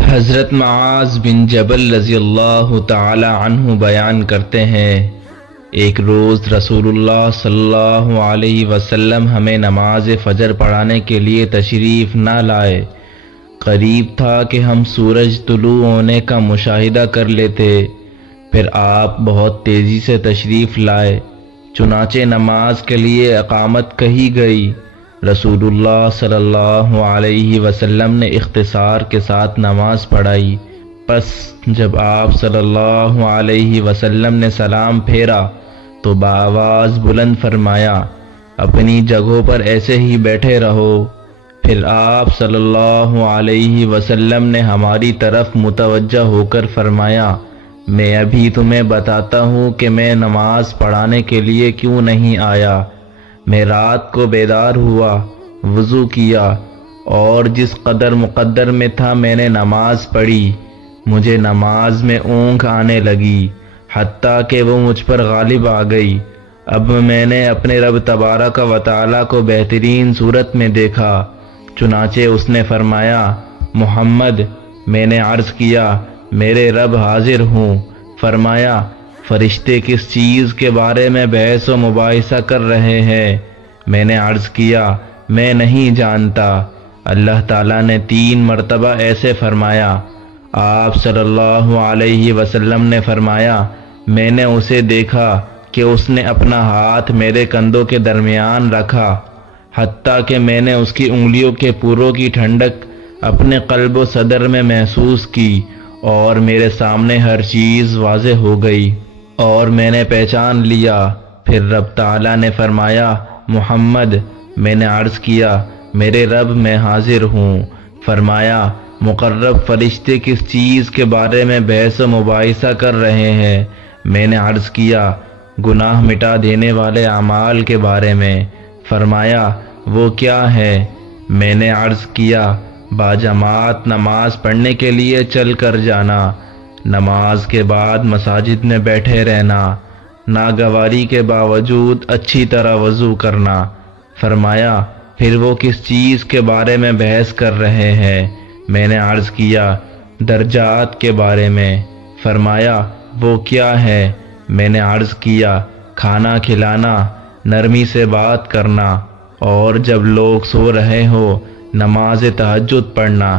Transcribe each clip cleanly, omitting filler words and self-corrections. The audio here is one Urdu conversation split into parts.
حضرت معاذ بن جبل رضی اللہ تعالی عنہ بیان کرتے ہیں، ایک روز رسول اللہ صلی اللہ علیہ وسلم ہمیں نماز فجر پڑھانے کے لیے تشریف نہ لائے۔ قریب تھا کہ ہم سورج طلوع ہونے کا مشاہدہ کر لیتے، پھر آپ بہت تیزی سے تشریف لائے، چنانچہ نماز کے لیے اقامت کہی گئی۔ رسول اللہ صلی اللہ علیہ وسلم نے اختصار کے ساتھ نماز پڑھائی۔ پس جب آپ صلی اللہ علیہ وسلم نے سلام پھیرا تو بآواز بلند فرمایا، اپنی جگہوں پر ایسے ہی بیٹھے رہو۔ پھر آپ صلی اللہ علیہ وسلم نے ہماری طرف متوجہ ہو کر فرمایا، میں ابھی تمہیں بتاتا ہوں کہ میں نماز پڑھانے کے لیے کیوں نہیں آیا۔ میں رات کو بیدار ہوا، وضو کیا اور جس قدر مقدر میں تھا میں نے نماز پڑھی۔ مجھے نماز میں اونگ آنے لگی، حتیٰ کہ وہ مجھ پر غالب آ گئی۔ اب میں نے اپنے رب تبارک و تعالیٰ کو بہترین صورت میں دیکھا، چنانچہ اس نے فرمایا، محمد۔ میں نے عرض کیا، میرے رب حاضر ہوں۔ فرمایا، فرشتے کس چیز کے بارے میں بحث و مباحثہ کر رہے ہیں؟ میں نے عرض کیا، میں نہیں جانتا۔ اللہ تعالیٰ نے 3 مرتبہ ایسے فرمایا۔ آپ صلی اللہ علیہ وسلم نے فرمایا، میں نے اسے دیکھا کہ اس نے اپنا ہاتھ میرے کندھوں کے درمیان رکھا، حتیٰ کہ میں نے اس کی انگلیوں کے پوروں کی ٹھنڈک اپنے قلب و صدر میں محسوس کی، اور میرے سامنے ہر چیز واضح ہو گئی اور میں نے پہچان لیا۔ پھر رب تعالیٰ نے فرمایا، محمد۔ میں نے عرض کیا، میرے رب میں حاضر ہوں۔ فرمایا، مقرب فرشتے کس چیز کے بارے میں بحث و مباحثہ کر رہے ہیں؟ میں نے عرض کیا، گناہ مٹا دینے والے اعمال کے بارے میں۔ فرمایا، وہ کیا ہے؟ میں نے عرض کیا، باجماعت نماز پڑھنے کے لیے چل کر جانا، نماز کے بعد مساجد میں بیٹھے رہنا، ناگواری کے باوجود اچھی طرح وضو کرنا۔ فرمایا، پھر وہ کس چیز کے بارے میں بحث کر رہے ہیں؟ میں نے عرض کیا، درجات کے بارے میں۔ فرمایا، وہ کیا ہے؟ میں نے عرض کیا، کھانا کھلانا، نرمی سے بات کرنا، اور جب لوگ سو رہے ہو نماز تہجد پڑھنا۔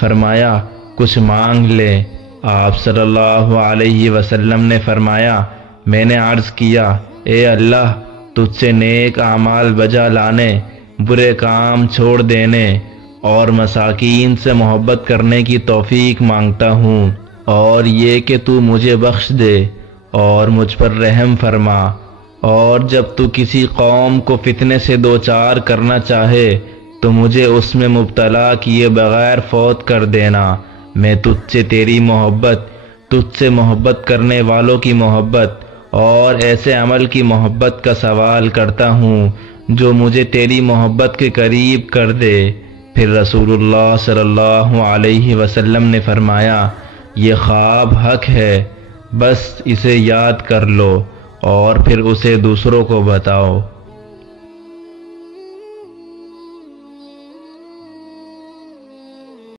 فرمایا، کچھ مانگ لے۔ آپ صلی اللہ علیہ وسلم نے فرمایا، میں نے عرض کیا، اے اللہ، تجھ سے نیک اعمال بجا لانے، برے کام چھوڑ دینے اور مساکین سے محبت کرنے کی توفیق مانگتا ہوں، اور یہ کہ تو مجھے بخش دے اور مجھ پر رحم فرما، اور جب تو کسی قوم کو فتنے سے دوچار کرنا چاہے تو مجھے اس میں مبتلا کیے بغیر فوت کر دینا۔ میں تجھ سے تیری محبت، تجھ سے محبت کرنے والوں کی محبت اور ایسے عمل کی محبت کا سوال کرتا ہوں جو مجھے تیری محبت کے قریب کر دے۔ پھر رسول اللہ صلی اللہ علیہ وسلم نے فرمایا، یہ خواب حق ہے، بس اسے یاد کر لو اور پھر اسے دوسروں کو بتاؤ۔